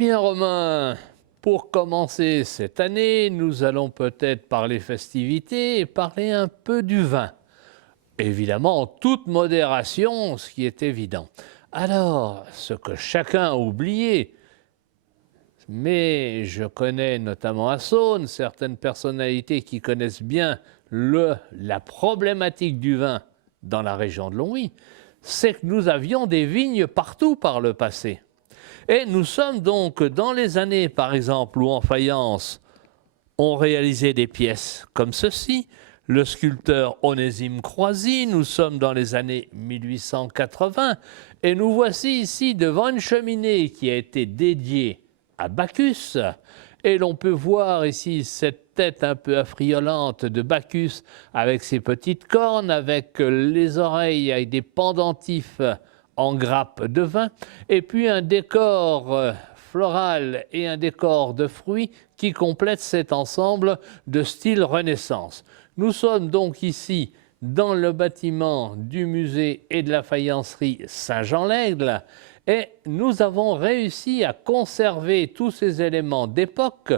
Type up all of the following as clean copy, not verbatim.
bien, Romain, pour commencer cette année, nous allons peut-être parler festivités et parler un peu du vin. Évidemment, en toute modération, ce qui est évident. Alors, ce que chacun a oublié, mais je connais notamment à Saône certaines personnalités qui connaissent bien la problématique du vin dans la région de Longwy, c'est que nous avions des vignes partout par le passé. Et nous sommes donc dans les années, par exemple, où en faïence, on réalisait des pièces comme ceci. Le sculpteur Onésime Croisy, nous sommes dans les années 1880, et nous voici ici devant une cheminée qui a été dédiée à Bacchus. Et l'on peut voir ici cette tête un peu affriolante de Bacchus avec ses petites cornes, avec les oreilles avec des pendentifs en grappe de vin, et puis un décor floral et un décor de fruits qui complètent cet ensemble de style Renaissance. Nous sommes donc ici dans le bâtiment du musée et de la faïencerie Saint-Jean-l'Aigle, et nous avons réussi à conserver tous ces éléments d'époque.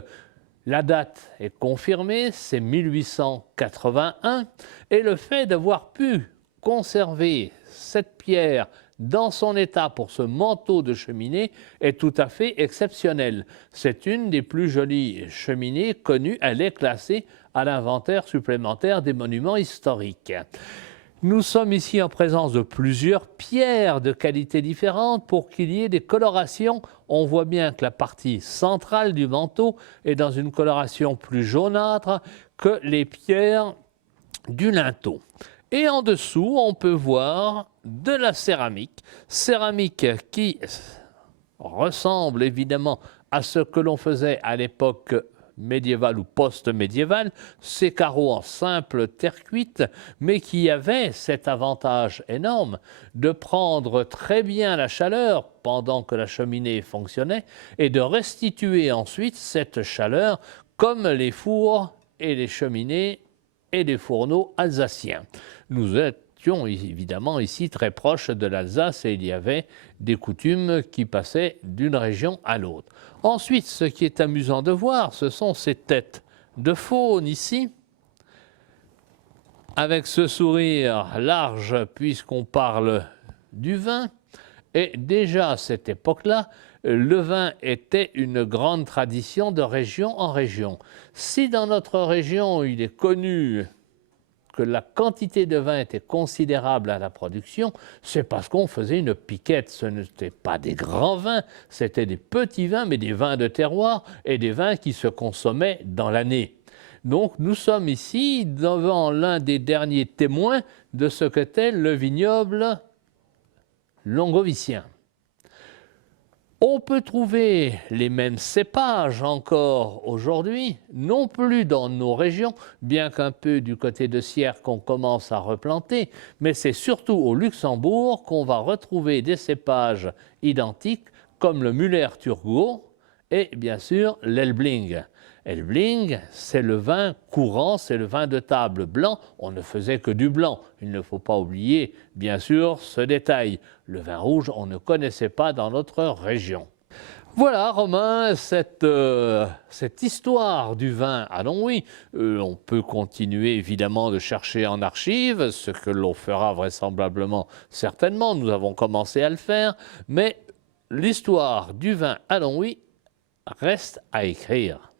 La date est confirmée, c'est 1881, et le fait d'avoir pu conserver cette pierre dans son état pour ce manteau de cheminée est tout à fait exceptionnel. C'est une des plus jolies cheminées connues, elle est classée à l'inventaire supplémentaire des monuments historiques. Nous sommes ici en présence de plusieurs pierres de qualité différentes pour qu'il y ait des colorations. On voit bien que la partie centrale du manteau est dans une coloration plus jaunâtre que les pierres du linteau. Et en dessous, on peut voir de la céramique qui ressemble évidemment à ce que l'on faisait à l'époque médiévale ou post-médiévale, ces carreaux en simple terre cuite, mais qui avaient cet avantage énorme de prendre très bien la chaleur pendant que la cheminée fonctionnait et de restituer ensuite cette chaleur comme les fours et les cheminées et les fourneaux alsaciens. Nous étions évidemment ici très proches de l'Alsace et il y avait des coutumes qui passaient d'une région à l'autre. Ensuite, ce qui est amusant de voir, ce sont ces têtes de faune ici, avec ce sourire large puisqu'on parle du vin. Et déjà à cette époque-là, le vin était une grande tradition de région en région. Si dans notre région, il est connu que la quantité de vin était considérable à la production, c'est parce qu'on faisait une piquette. Ce n'était pas des grands vins, c'était des petits vins, mais des vins de terroir et des vins qui se consommaient dans l'année. Donc nous sommes ici devant l'un des derniers témoins de ce qu'était le vignoble longovicien. On peut trouver les mêmes cépages encore aujourd'hui, non plus dans nos régions, bien qu'un peu du côté de Sierre qu'on commence à replanter, mais c'est surtout au Luxembourg qu'on va retrouver des cépages identiques comme le Müller-Thurgau et bien sûr l'Elbling. Elbling, c'est le vin courant, c'est le vin de table blanc. On ne faisait que du blanc. Il ne faut pas oublier, bien sûr, ce détail. Le vin rouge, on ne connaissait pas dans notre région. Voilà, Romain, cette histoire du vin à Longwy. On peut continuer évidemment de chercher en archives, ce que l'on fera vraisemblablement certainement. Nous avons commencé à le faire, mais l'histoire du vin à Longwy reste à écrire.